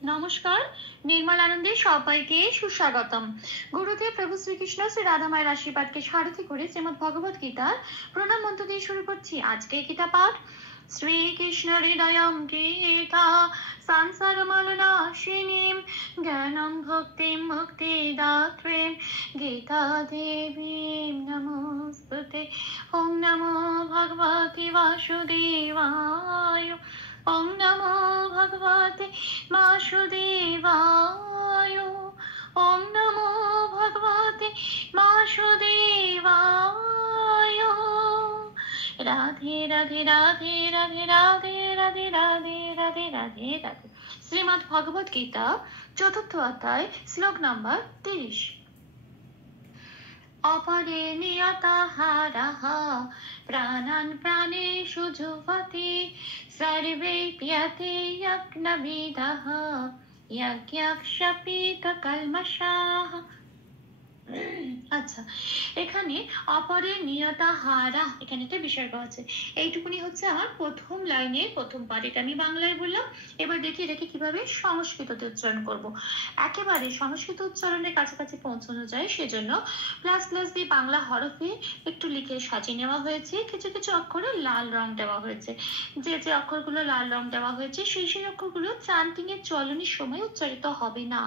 নমস্কার, নির্মল আনন্দে সবাইকে সুস্বাগতম। গুরুদেব প্রভু শ্রীকৃষ্ণ শ্রী রাধা মায়ের আশীর্বাদকে সারথি করে শ্রীমদ ভগবত গীতার প্রণাম মন্ত্র দিয়ে শুরু করছি আজকে গীতা পাঠ। শ্রীকৃষ্ণ হৃদয়ম গীতা সংসারমলনাশিনীম জ্ঞানম ভক্তিম মুক্তিদাত্রীম গীতা দেবীম নমস্তুতে। ওম নমো ভগবতে বাসুদেবায়। ওম নমো ভগবতে বাসুদেবায়। ওম নমো ভগবতে বাসুদেবায়। রাধে রাধে রাধে রাধে রাধে রাধে রাধে রাধে রাধে রাধে। শ্রীমদ্ ভগবত গীতা চতুর্থ অধ্যায় শ্লোক নম্বর 30। অপরে নিয়তাহারः প্রাণান প্রাণেষু যুবতি সর্বেপ্যতে যজ্ঞবিদঃ যজ্ঞাক্ষপিতকল্মষাঃ। আচ্ছা, এখানে অপরের নিয়তাহারা এখানে একটা বিসর্গ আছে। এইটুকুনি হচ্ছে আমার প্রথম লাইনের প্রথম পার্ট। এটা আমি বাংলায় বললাম। এবার দেখি এটাকে কিভাবে সংস্কৃততে উচ্চারণ করব। একেবারে সংস্কৃত উচ্চারণের কাছাকাছি পৌঁছানো যায় সেজন্য প্লাস প্লাস দিয়ে বাংলা হরফে একটু লিখে সাজিয়ে নেওয়া হয়েছে। কিছু কিছু অক্ষরে লাল রং দেওয়া হয়েছে। যে যে অক্ষরগুলো লাল রং দেওয়া হয়েছে সেই সেই অক্ষরগুলো চান্টিং এর চলনের সময় উচ্চারিত হবে না।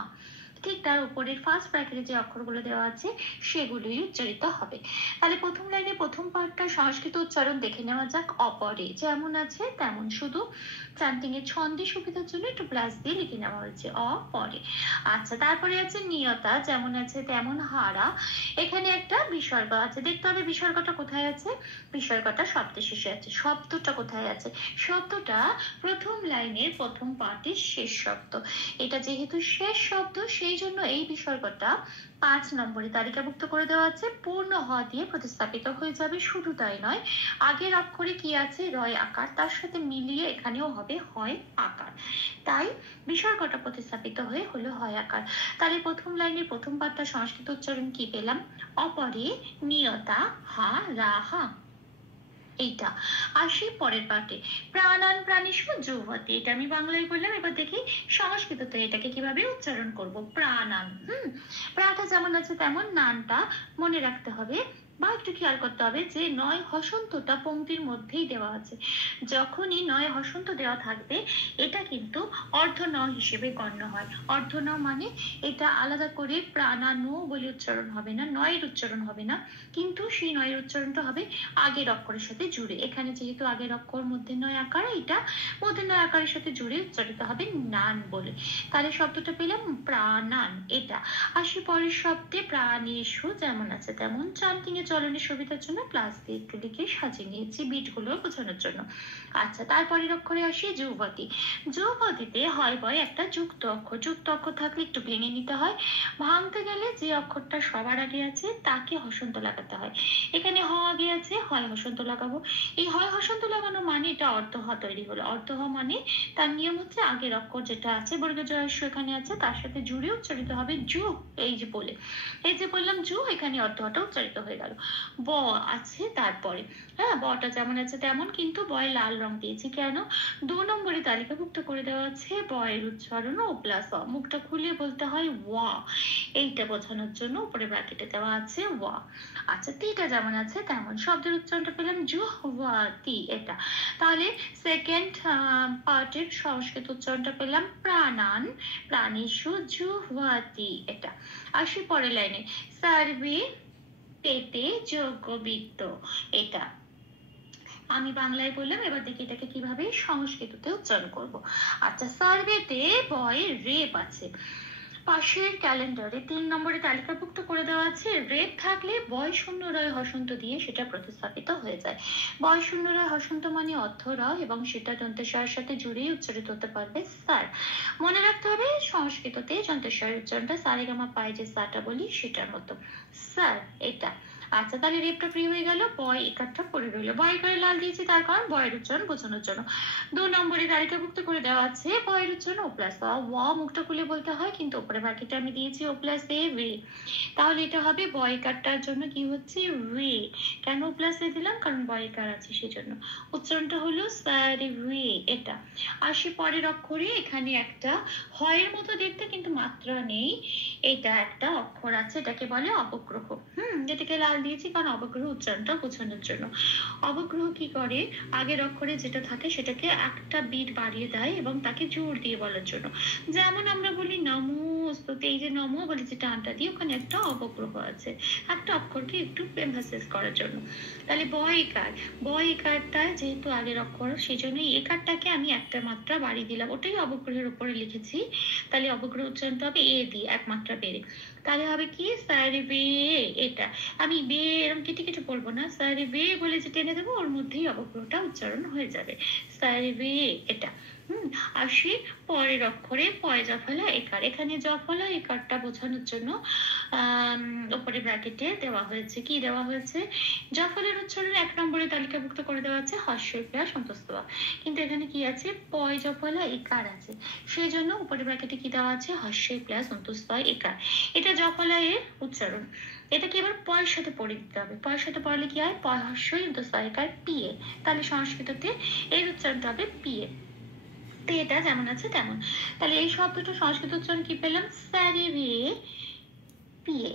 ঠিক তার উপরের ফার্স্ট ব্র্যাকেটে যে অক্ষরগুলো দেওয়া আছে সেগুলোই উচ্চারিত হবে। তাহলে প্রথম লাইনে প্রথম পার্টটা সংস্কৃত উচ্চারণ দেখে নেওয়া যাক। অপরে যেমন আছে তেমন, শুধু চান্টিং এর ছন্দে সুবিধার জন্য একটু প্লাস দিয়ে লিখে নেওয়া হয়েছে অপরে। আচ্ছা, তারপরে আছে নিয়তা যেমন আছে তেমন হারা। এখানে একটা বিসর্গ আছে, দেখতে হবে বিসর্গটা কোথায় আছে। বিসর্গটা শব্দের শেষে আছে। শব্দটা কোথায় আছে? শব্দটা প্রথম লাইনের প্রথম পার্টের শেষ শব্দ। এটা যেহেতু শেষ শব্দ সেই জন্য এই বিসর্গটা 5 নম্বরে তালিকাভুক্ত করে দেওয়া আছে। পূর্ণ হ দিয়ে প্রতিস্থাপিত হয়ে যাবে। শুধু তাই নয়, আগের অক্ষরে কি আছে রয় আকার, তার সাথে মিলিয়ে এখানেও হবে হয় আকার। তাই বিসর্গটা প্রতিস্থাপিত হয়ে হলো হয় আকার। তাহলে প্রথম লাইনের প্রথম পাঠটা সংস্কৃত উচ্চারণ কি পেলাম? অপরে নিয়তা হা রাহা। এইটা আসি পরের পাঠে। প্রাণান প্রাণীষু যুবতি, এটা আমি বাংলায় বললাম। এবার দেখি সংস্কৃততে এটাকে কিভাবে উচ্চারণ করব। প্রাণান, প্রাটা যেমন আছে তেমন নানটা মনে রাখতে হবে বা একটু খেয়াল করতে হবে যে নয় হসন্তটা পংক্তির মধ্যেই দেওয়া আছে। যখনই নয় হসন্ত দেওয়া থাকবে এটা কিন্তু অর্ধ ন হিসেবে গণ্য হয়। অর্ধ ন মানে এটা আলাদা করে প্রাণানো বলে উচ্চারণ হবে না, নয়ের উচ্চারণ হবে না, কিন্তু সেই নয়ের উচ্চারণটা হবে আগের অক্ষরের সাথে জুড়ে। এখানে যেহেতু আগের অক্ষর মধ্যে নয় আকার, এটা মধ্যে নয় আকারের সাথে জুড়ে উচ্চারিত হবে নান বলে। তাহলে শব্দটা পেলাম প্রাণান। এটা আসি পরের শব্দে প্রাণেষু যেমন আছে তেমন। চান্টিং এর চলনের সুবিধার জন্য প্লাস দিয়ে একটু লিখে সাজিয়ে নিয়েছি বিট গুলো বোঝানোর জন্য। আচ্ছা, তারপরের অক্ষরে আসি যুবতী। যুবতীতে হয় বয় একটা যুক্ত অক্ষর। যুক্ত অক্ষর থাকলে একটু ভেঙে নিতে হয়। ভাঙতে গেলে যে অক্ষরটা সবার আগে আছে তাকে হসন্ত লাগাতে হয়। এখানে হ আগে আছে, হয় হসন্ত লাগাবো। এই হয় হসন্ত লাগানো মানে এটা অর্ধ হ তৈরি হলো। অর্ধ হ মানে তার নিয়ম হচ্ছে আগের অক্ষর যেটা আছে বর্গ জয়স্ব এখানে আছে তার সাথে জুড়ে উচ্চারিত হবে জু। এই যে বলে, এই যে বললাম জু, এখানে অর্ধ হটা উচ্চারিত হয়ে গেল। ব আছে তারপরে। হ্যাঁ, বটা যেমন আছে তেমন, কিন্তু বয় লাল রং দিয়েছি কেন? 2 নম্বরে তালিকাভুক্ত করে দেওয়া আছে বয়ের উচ্চারণ ও প্লাস অ। মুখটা খুলে বলতে হয় ওয়া, এইটা বোঝানোর জন্য উপরে ব্র্যাকেটে দেওয়া আছে ওয়া। আচ্ছা, তিটা যেমন আছে তেমন। শব্দের উচ্চারণটা পেলাম জুহওয়াতি, এটা। তাহলে সেকেন্ড পার্টের সংস্কৃত উচ্চারণটা পেলাম প্রাণান প্রাণীষু জুহওয়াতি, এটা। আসি পরের লাইনে, সার্ভে পেতে যোগ্যবিত্ত, এটা আমি বাংলায় বললাম। এবার দেখি এটাকে কিভাবে সংস্কৃততে উচ্চারণ করব। আচ্ছা, সার্ভেতে বয় রেপ আছে। পাশের ক্যালেন্ডারে 3 নম্বরে তালিকাভুক্ত করে দেওয়া আছে রেপ থাকলে বয় শূন্য রয় হসন্ত দিয়ে সেটা প্রতিস্থাপিত হয়ে যায়। বয় শূন্য রয় হসন্ত মানে অর্থ র, এবং সেটা দন্তেশ্বরের সাথে জুড়েই উচ্চারিত হতে পারবে স্যার। মনে রাখতে হবে সংস্কৃততে দন্তেশ্বরের উচ্চারণটা সারেগামা পায় যে সাটা বলি সেটার মতো স্যার, এটা। আচ্ছা, তাহলে রেপটা ফ্রি হয়ে গেল, বয় একারটা পড়ে রইল। বয় করে লাল দিয়েছি তার কারণ বয়ের উচ্চারণ বোঝানোর জন্য। 2 নম্বরে তালিকাভুক্ত করে দেওয়া আছে বয়ের উচ্চারণ ও প্লাস ওয়া, মুখটা খুলে বলতে হয়, কিন্তু উপরে বাকিটা আমি দিয়েছি ও প্লাস এ ওয়ে। তাহলে এটা হবে বয়কারটার জন্য কি হচ্ছে ওয়ে। কেন প্লাস এ দিলাম? কারণ বয়কার আছে সেজন্য। উচ্চারণটা হলো ওয়ে এটা। আসি পরের অক্ষরে, এখানে একটা হয়ের মতো দেখতে কিন্তু মাত্রা নেই, এটা একটা অক্ষর আছে, এটাকে বলে অবগ্রহ। যেটাকে লাল দিয়েছি কারণ অবগ্রহ উচ্চারণটা বোঝানোর জন্য। অবগ্রহ কি করে, আগের অক্ষরে যেটা থাকে সেটাকে একটা বিট বাড়িয়ে দেয় এবং তাকে জোর দিয়ে বলার জন্য। যেমন আমরা বলি নমস্তুতে, এই যে নম বলে যে টানটা দিয়ে, ওখানে একটা অবগ্রহ আছে, একটা অক্ষরকে একটু এমফাসিস করার জন্য। তাহলে বয় একারটা যেহেতু আগের অক্ষর, সেই জন্য একারটাকে আমি একটা মাত্রা বাড়িয়ে দিলাম, ওটাই অবগ্রহের উপরে লিখেছি। তাহলে অবগ্রহ উচ্চারণটা হবে এ দিয়ে এক মাত্রা বেড়ে। তাহলে হবে কি সার্ভে, এটা আমি বে এরকম কেটে কেটে বলবো না, সার্ভে বলে যে টেনে দেবো, ওর মধ্যেই অবগ্রহটা উচ্চারণ হয়ে যাবে, সার্ভে এটা। আসি পরের অক্ষরে, পয় জফলা একার। এখানে জফলা একারটা বোঝানোর জন্য উপরে ব্র্যাকেটে দেওয়া হয়েছে, কি দেওয়া হয়েছে, জফলের উচ্চারণ 1 নম্বরে তালিকাভুক্ত করে দেওয়া আছে হর্ষই প্লাস সন্তোষ দেওয়া, কিন্তু এখানে কি আছে পয় জফলা একার আছে, সেই জন্য উপরে ব্র্যাকেটে কি দেওয়া আছে হর্ষই প্লাস সন্তোষ একার। এটা জফলা এর উচ্চারণ, এটাকে এবার পয়ের সাথে পড়ে দিতে হবে। পয়ের সাথে পড়লে কি হয়, পয় হর্ষই সন্তোষ একার পিএ, তাহলে সংস্কৃততে এর উচ্চারণটা হবে পিএ। এটা যেমন আছে তেমন। তাহলে এই শব্দটা সংস্কৃত উচ্চারণ কি পেলাম, স্যারিভে পিএ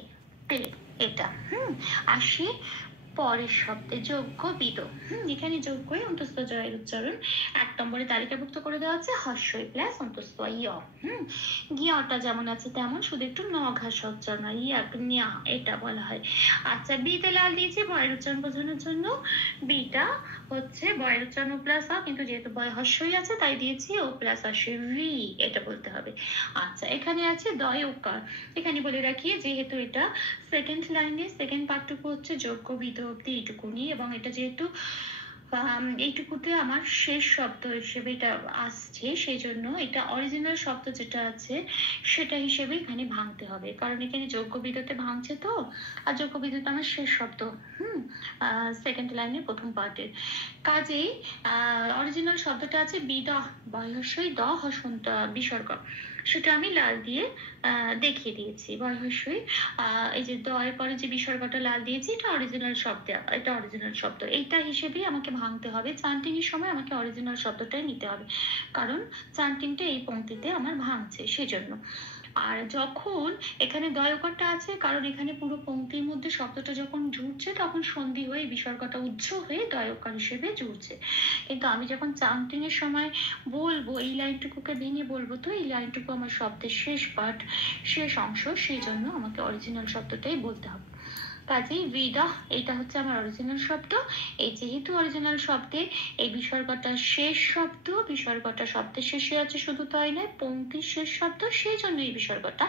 পে এটা। আসি পরের শব্দে, যোগ্য বিদ। এখানে যোগ্য অন্তস্থ জয়ের উচ্চারণ 1 নম্বরে তালিকাভুক্ত করে দেওয়া আছে হর্ষই প্লাস অন্তস্থ ইয়। গিয়টা যেমন আছে তেমন, শুধু একটু ন ঘাসা উচ্চারণ হয়, ইয়াক ন্যা এটা বলা হয়। আচ্ছা, বিতে লাল দিয়েছি বয়ের উচ্চারণ বোঝানোর জন্য। বিটা হচ্ছে বয়ের উচ্চারণ ও প্লাস আ, কিন্তু যেহেতু বয় হর্ষই আছে তাই দিয়েছি ও প্লাস আসে ভি, এটা বলতে হবে। আচ্ছা, এখানে আছে দয় ওকার। এখানে বলে রাখি যেহেতু এটা সেকেন্ড লাইনে সেকেন্ড পার্টটুকু হচ্ছে যোগ্য বিদ অব্দি এইটুকুনি, এবং এটা যেহেতু এইটুকুতে আমার শেষ শব্দ হিসেবে এটা আসছে, সেই জন্য এটা অরিজিনাল শব্দ যেটা আছে সেটা হিসেবে এখানে ভাঙতে হবে, কারণ এখানে যোগ্য বিদতে ভাঙছে তো, আর যোগ্য বিদতে আমার শেষ শব্দ সেকেন্ড লাইনের প্রথম পার্টের। কাজেই অরিজিনাল শব্দটা আছে বিদ, বয়সই দ হসন্ত বিসর্গ, সেটা আমি লাল দিয়ে দেখিয়ে দিয়েছি। বয়সই এই যে দয়ের পরে যে বিসর্গটা লাল দিয়েছি, এটা অরিজিনাল শব্দ, এটা অরিজিনাল শব্দ, এইটা হিসেবেই আমাকে ভাঙতে হবে। চান্টিং এর সময় আমাকে অরিজিনাল শব্দটাই নিতে হবে, কারণ চান্টিংটা এই পংক্তিতে আমার ভাঙছে সেজন্য। আর যখন এখানে দয়কারটা আছে, কারণ এখানে পুরো পংক্তির মধ্যে শব্দটা যখন জুড়ছে তখন সন্ধি হয়ে বিসর্গটা উচ্চ হয়ে দয়কার হিসেবে জুড়ছে, কিন্তু আমি যখন চান্টিং এর সময় বলবো এই লাইনটুকুকে ভেঙে বলবো, তো এই লাইনটুকু আমার শব্দের শেষ পার্ট, শেষ অংশ, সেই জন্য আমাকে অরিজিনাল শব্দটাই বলতে হবে। কাজেই বিদা এটা হচ্ছে আমার অরিজিনাল শব্দ। এই যেহেতু অরিজিনাল শব্দে এই বিসর্গটা শেষ শব্দ, বিসর্গটা শব্দের শেষে আছে, শুধু তাই নয় পংক্তির শেষ শব্দ, সেই জন্য এই বিসর্গটা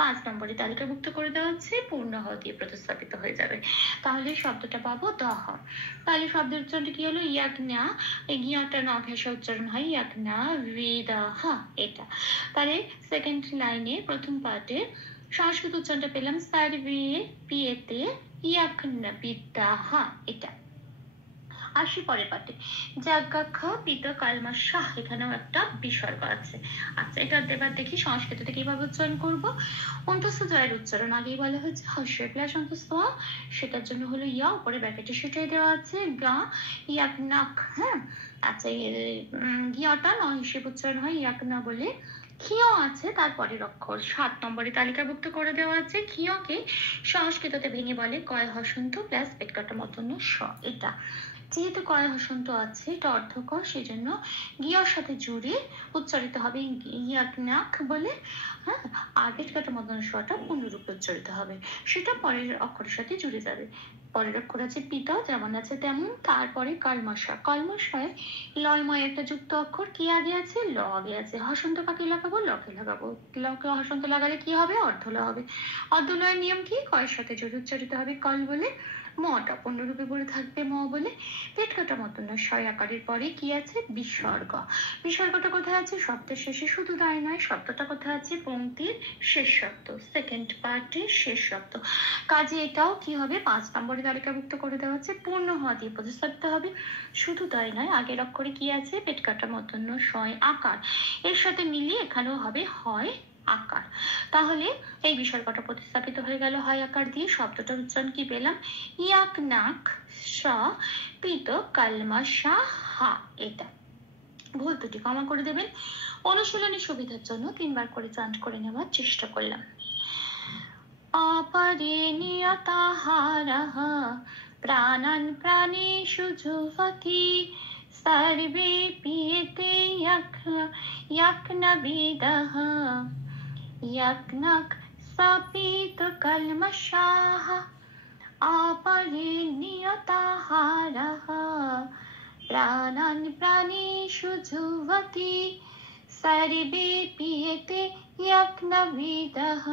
5 নম্বরে তালিকাভুক্ত করে দেওয়া হচ্ছে, পূর্ণ হ দিয়ে প্রতিস্থাপিত হয়ে যাবে। তাহলে শব্দটা পাবো দহ। তাহলে শব্দের উচ্চারণটা কি হলো, ইয়াকনা, এই গিয়াটা ন ঘেঁষা উচ্চারণ হয়, ইয়াকনা বেদাহ এটা। তাহলে সেকেন্ড লাইনে প্রথম পার্টে সংস্কৃত উচ্চারণটা পেলাম সার্ভে পিয়েতে ইয়াকনা বিদ্যাহ এটা। আসি পরের পাঠে, জাজ্ঞাখা পিত কালমা শাহ, এখানেও একটা বিসর্গ আছে। আচ্ছা, এটা এবার দেখি সংস্কৃততে কিভাবে উচ্চারণ করব। অন্তস্থ জয়ের উচ্চারণ আগেই বলা হয়েছে হর্ষই প্লাস অন্তস্থ, সেটার জন্য হলো ইয়া, উপরে ব্র্যাকেটে সেটাই দেওয়া আছে গা ইয়াক নাক। আচ্ছা, গিয়াটা ন হিসেবে উচ্চারণ হয় ইয়াকনা বলে। ক্ষিয় আছে তারপরের অক্ষর 7 নম্বরে তালিকাভুক্ত করে দেওয়া আছে। ক্ষিয়কে সংস্কৃততে ভেঙে বলে কয় হসন্ত প্লাস পেটকাটা মতন স এটা। যেহেতু কয় হসন্ত আছে, এটা অর্ধকর, সেই জন্য গিয়র সাথে জুড়ে উচ্চারিত হবে ইয়াকনাক বলে। আর পেটকাটা মতন সটা পূর্ণরূপে উচ্চারিত হবে, সেটা পরের অক্ষরের সাথে জুড়ে যাবে। পরের অক্ষর আছে পিতা, যেমন আছে তেমন। তারপরে কালমশা, কলমশায় লয়ময় একটা যুক্ত অক্ষর, কি আগে আছে, ল আগে আছে। হসন্ত কাকে লাগাবো, লকে লাগাবো। লকে হসন্ত লাগালে কি হবে, অর্ধল হবে। অর্ধলয়ের নিয়ম কি, কয়ের সাথে জুড়ে উচ্চারিত হবে কল বলে। মটা পূর্ণরূপে পড়ে থাকবে ম বলে। পেট কাটা মতন শয় আকারের পরে কি আছে? বিসর্গ। বিসর্গটা কোথায় আছে? শব্দের শেষে। শুধু তাই নয়, শব্দটা কোথায় আছে? পংক্তির শেষ শব্দ, সেকেন্ড পার্টের শেষ শব্দ। কাজে এটাও কি হবে? 5 নম্বরে তালিকাভুক্ত করে দেওয়া আছে, পূর্ণ হওয়া দিয়ে প্রতিস্থাপিত হবে। শুধু তাই নয়, আগের অক্ষরে কি আছে? পেট কাটা মতন শয় আকার, এর সাথে মিলিয়ে এখানেও হবে হয় আকার। তাহলে এই বিসর্গটা প্রতিস্থাপিত হয়ে গেল হয় আকার দিয়ে। শব্দটার উচ্চারণ কি পেলাম? ইয়াক নাক স পিত কালমা সা হা। এটা ভুল ত্রুটি ক্ষমা করে দেবেন। অনুশীলনের সুবিধার জন্য 3 বার করে চান্ট করে নেওয়ার চেষ্টা করলাম। অপরে নিয়তাহারः প্রাণান প্রাণেষু যুহতি सर्वेऽपि एते यज्ञविदः यज्ञः सपितकल्मषाः अपरे नियताहारः प्राणान् प्राणेषु जुह्वति सर्वेऽपि एते यज्ञविदः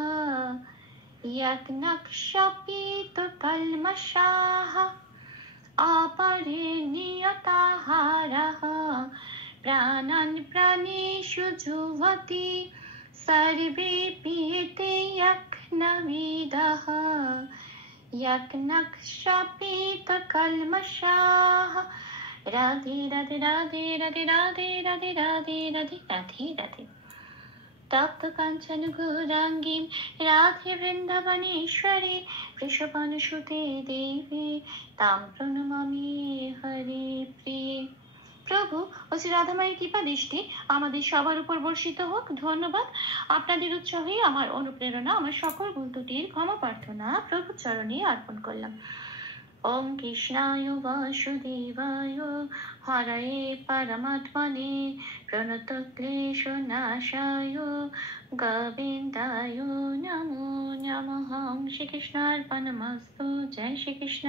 यज्ञः सपितकल्मषाः अपरे नियताहारः प्राणान् प्राणेषु जुह्वति सर्वेऽपि एते यज्ञविदः यज्ञः सपितकल्मषाः। राधे राधे राधे राधे राधे राधे राधे राधे राधे राधे। तप्त कांचन गौरांगीं राधे वृंदावनेश्वरी वृषभानुसुते देवी तां प्रणमामि हरे प्रिये। প্রভু ও শ্রী রাধামায়ের কৃপা দৃষ্টি আমাদের সবার উপর বর্ষিত হোক। ধন্যবাদ। আপনাদের উৎসাহে আমার অনুপ্রেরণা, আমার সকল ভুল ত্রুটির ক্ষমা প্রার্থনা প্রভুর চরণে অর্পণ করলাম। ওম কৃষ্ণায় বাসুদেবায় হরয়ে পরমাত্মনে প্রণতক্লেশনাশায় গোবিন্দায় নমো নমঃ। শ্রীকৃষ্ণার্পণমস্তু। জয় শ্রীকৃষ্ণ।